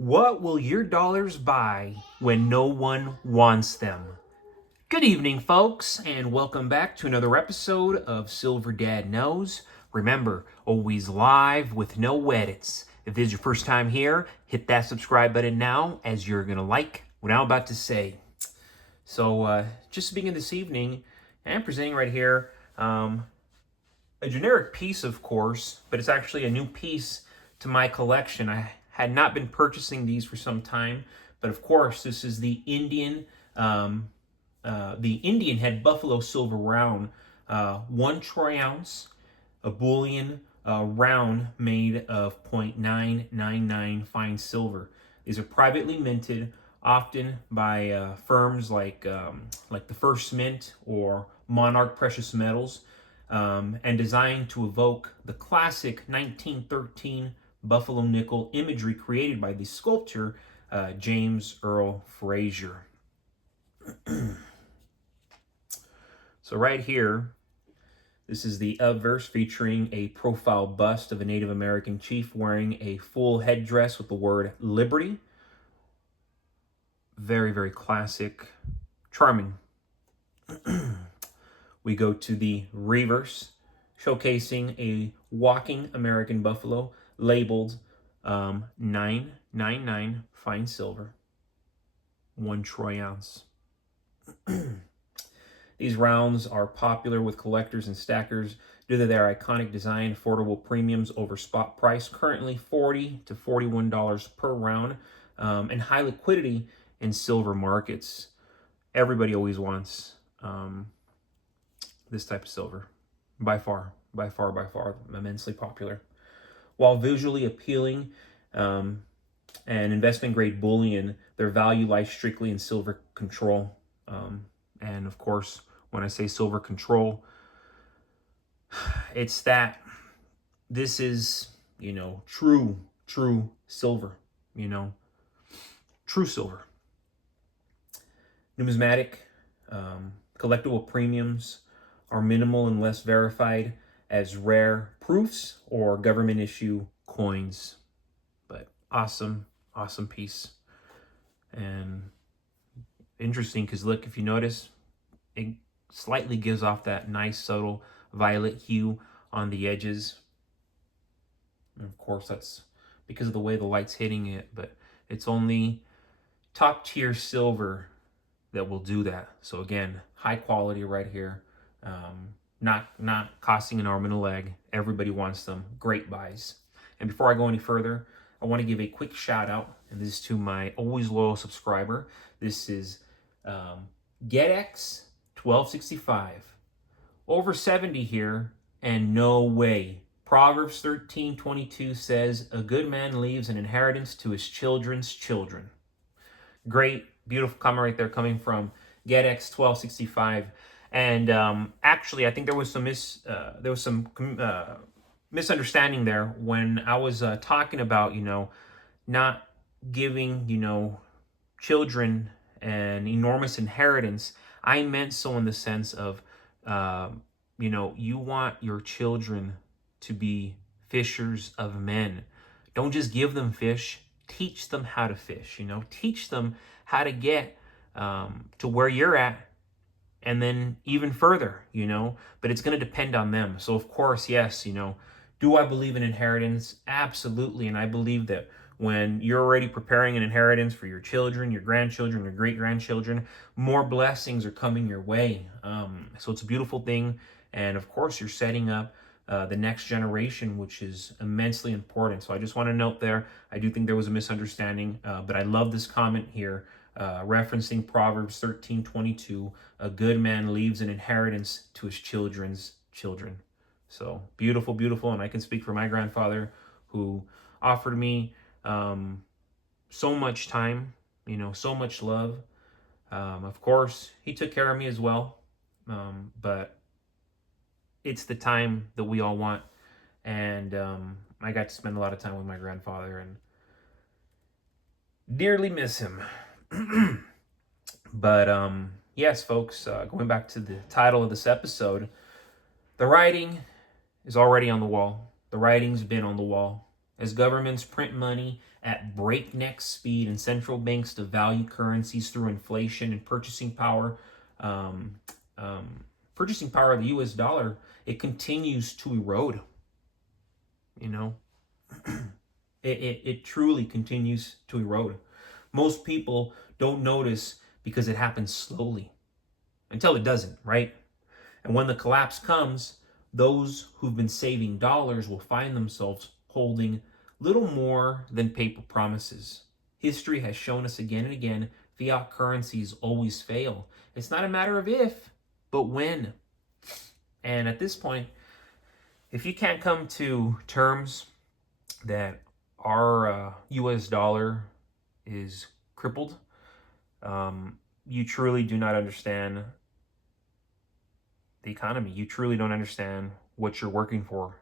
What will your dollars buy when no one wants them? Good evening, folks, and welcome back to another episode of Silver Dad Knows. Remember, always live with no edits. If this is your first time here, hit that subscribe button now, as you're going to like what I'm about to say. So, just to begin this evening, I'm presenting right here a generic piece, of course, but it's actually a new piece to my collection. I had not been purchasing these for some time, but of course, this is the Indian Head Buffalo Silver Round, 1 troy ounce, a bullion round made of 0.999 fine silver. These are privately minted, often by firms like the First Mint or Monarch Precious Metals, and designed to evoke the classic 1913 buffalo nickel imagery created by the sculptor James Earl Fraser. So right here, this is the obverse featuring a profile bust of a Native American chief wearing a full headdress with the word Liberty. Very, very classic, charming. We go to the reverse, showcasing a walking American buffalo labeled 999 fine silver, 1 troy ounce. These rounds are popular with collectors and stackers due to their iconic design, affordable premiums over spot price, currently $40 to $41 per round, and high liquidity in silver markets. Everybody always wants this type of silver. By far, immensely popular. While visually appealing and investment-grade bullion, their value lies strictly in silver control. And of course, when I say silver control, it's that this is, true silver, true silver. Numismatic, collectible premiums are minimal and less verified as rare proofs or government issue coins. But awesome piece. And interesting because look, if you notice, it slightly gives off that nice subtle violet hue on the edges. And of course, that's because of the way the light's hitting it, but it's only top tier silver that will do that. So again, high quality right here. Not costing an arm and a leg. Everybody wants them. Great buys. And before I go any further, I want to give a quick shout out, and this is to my always loyal subscriber. This is GetX1265. Over 70 here, and no way. Proverbs 13:22 says, "A good man leaves an inheritance to his children's children." Great, beautiful comment right there coming from GetX1265. And actually, I think there was some misunderstanding there when I was talking about, not giving, children an enormous inheritance. I meant so in the sense of, you want your children to be fishers of men. Don't just give them fish. Teach them how to fish, teach them how to get to where you're at and then even further, but it's going to depend on them. So of course, yes, do I believe in inheritance? Absolutely. And I believe that when you're already preparing an inheritance for your children, your grandchildren, your great-grandchildren, more blessings are coming your way. So it's a beautiful thing. And of course, you're setting up the next generation, which is immensely important. So I just want to note there, I do think there was a misunderstanding, but I love this comment here, referencing Proverbs 13:22, "A good man leaves an inheritance to his children's children." So beautiful, and I can speak for my grandfather who offered me so much time, so much love. Of course, he took care of me as well, but it's the time that we all want. And I got to spend a lot of time with my grandfather and dearly miss him. But yes, folks, going back to the title of this episode, the writing is already on the wall. The writing's been on the wall. As governments print money at breakneck speed, and central banks devalue currencies through inflation and um, purchasing power of the U.S. dollar, it continues to erode. You know, it truly continues to erode. Most people don't notice because it happens slowly until it doesn't, right? And when the collapse comes, those who've been saving dollars will find themselves holding little more than paper promises. History has shown us again and again fiat currencies always fail. It's not a matter of if, but when. And at this point, if you can't come to terms that our US dollar is crippled, you truly do not understand the economy. You truly don't understand what you're working for.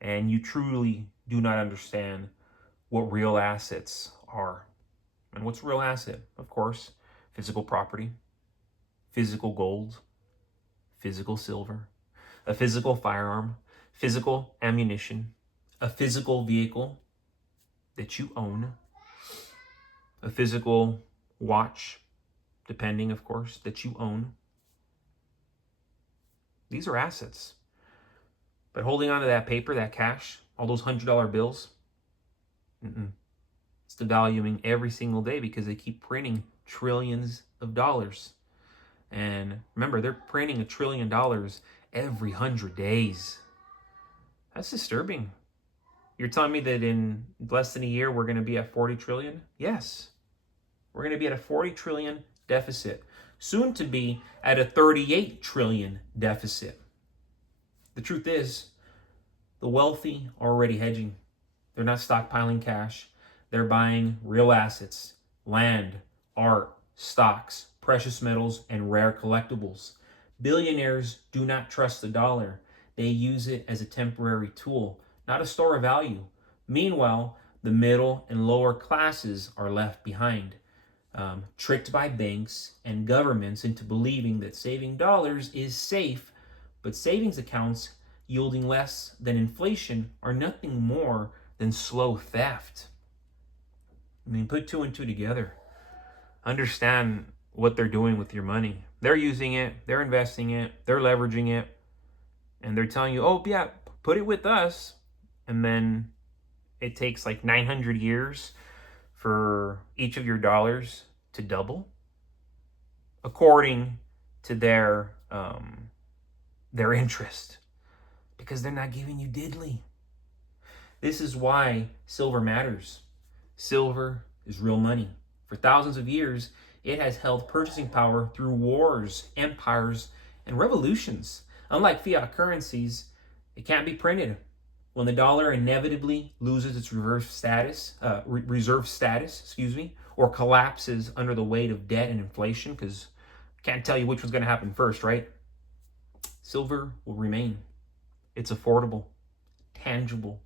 And you truly do not understand what real assets are. And what's real asset? Of course, physical property, physical gold, physical silver, a physical firearm, physical ammunition, a physical vehicle that you own, a physical watch, depending, of course, that you own. These are assets. But holding on to that paper, that cash, all those $100 bills, it's devaluing every single day because they keep printing trillions of dollars. And remember, they're printing $1 trillion every 100 days. That's disturbing. You're telling me that in less than a year, we're going to be at 40 trillion? Yes. We're going to be at a 40 trillion deficit, soon to be at a 38 trillion deficit. The truth is, the wealthy are already hedging. They're not stockpiling cash. They're buying real assets, land, art, stocks, precious metals, and rare collectibles. Billionaires do not trust the dollar. They use it as a temporary tool, not a store of value. Meanwhile, the middle and lower classes are left behind, tricked by banks and governments into believing that saving dollars is safe, but savings accounts yielding less than inflation are nothing more than slow theft. I mean, put two and two together. Understand what they're doing with your money. They're using it, they're investing it, they're leveraging it, and they're telling you, oh, yeah, put it with us. And then it takes like 900 years for each of your dollars to double, according to their interest, because they're not giving you diddly. This is why silver matters. Silver is real money. For thousands of years, it has held purchasing power through wars, empires, and revolutions. Unlike fiat currencies, it can't be printed. When the dollar inevitably loses its reserve status, or collapses under the weight of debt and inflation, because I can't tell you which one's going to happen first, right? Silver will remain. It's affordable, tangible,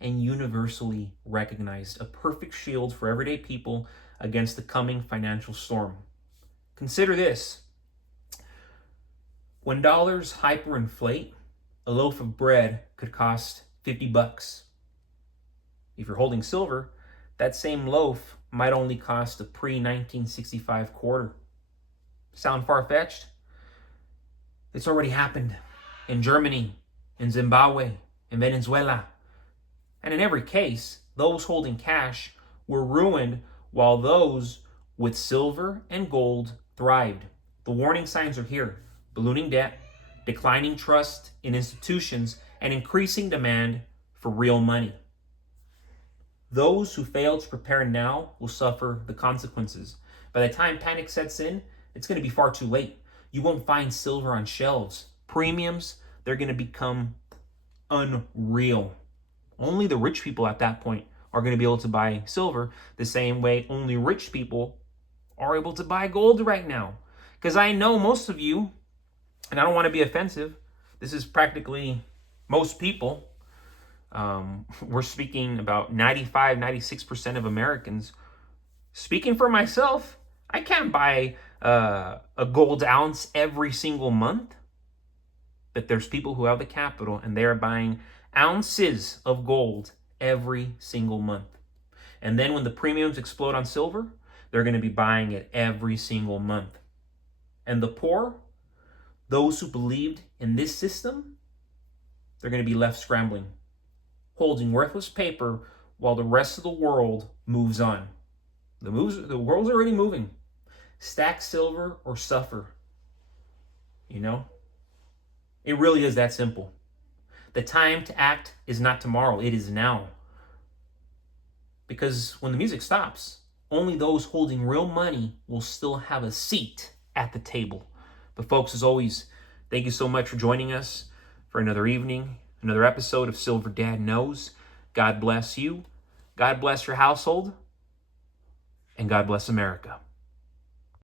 and universally recognized, a perfect shield for everyday people against the coming financial storm. Consider this. When dollars hyperinflate, a loaf of bread could cost $50. If you're holding silver, that same loaf might only cost a pre-1965 quarter. Sound far-fetched? It's already happened in Germany, in Zimbabwe, in Venezuela. And in every case, those holding cash were ruined while those with silver and gold thrived. The warning signs are here: ballooning debt, declining trust in institutions, and increasing demand for real money. Those who fail to prepare now will suffer the consequences. By the time panic sets in, it's going to be far too late. You won't find silver on shelves. Premiums, they're going to become unreal. Only the rich people at that point are going to be able to buy silver the same way only rich people are able to buy gold right now. Because I know most of you, and I don't want to be offensive, this is practically most people. We're speaking about 95, 96% of Americans. Speaking for myself, I can't buy a gold ounce every single month. But there's people who have the capital and they're buying ounces of gold every single month. And then when the premiums explode on silver, they're going to be buying it every single month. And the poor, those who believed in this system, they're going to be left scrambling, holding worthless paper while the rest of the world moves on. The world's already moving. Stack silver or suffer. You know? It really is that simple. The time to act is not tomorrow, it is now. Because when the music stops, only those holding real money will still have a seat at the table. But folks, as always, thank you so much for joining us for another evening, another episode of Silver Dad Knows. God bless you. God bless your household. And God bless America.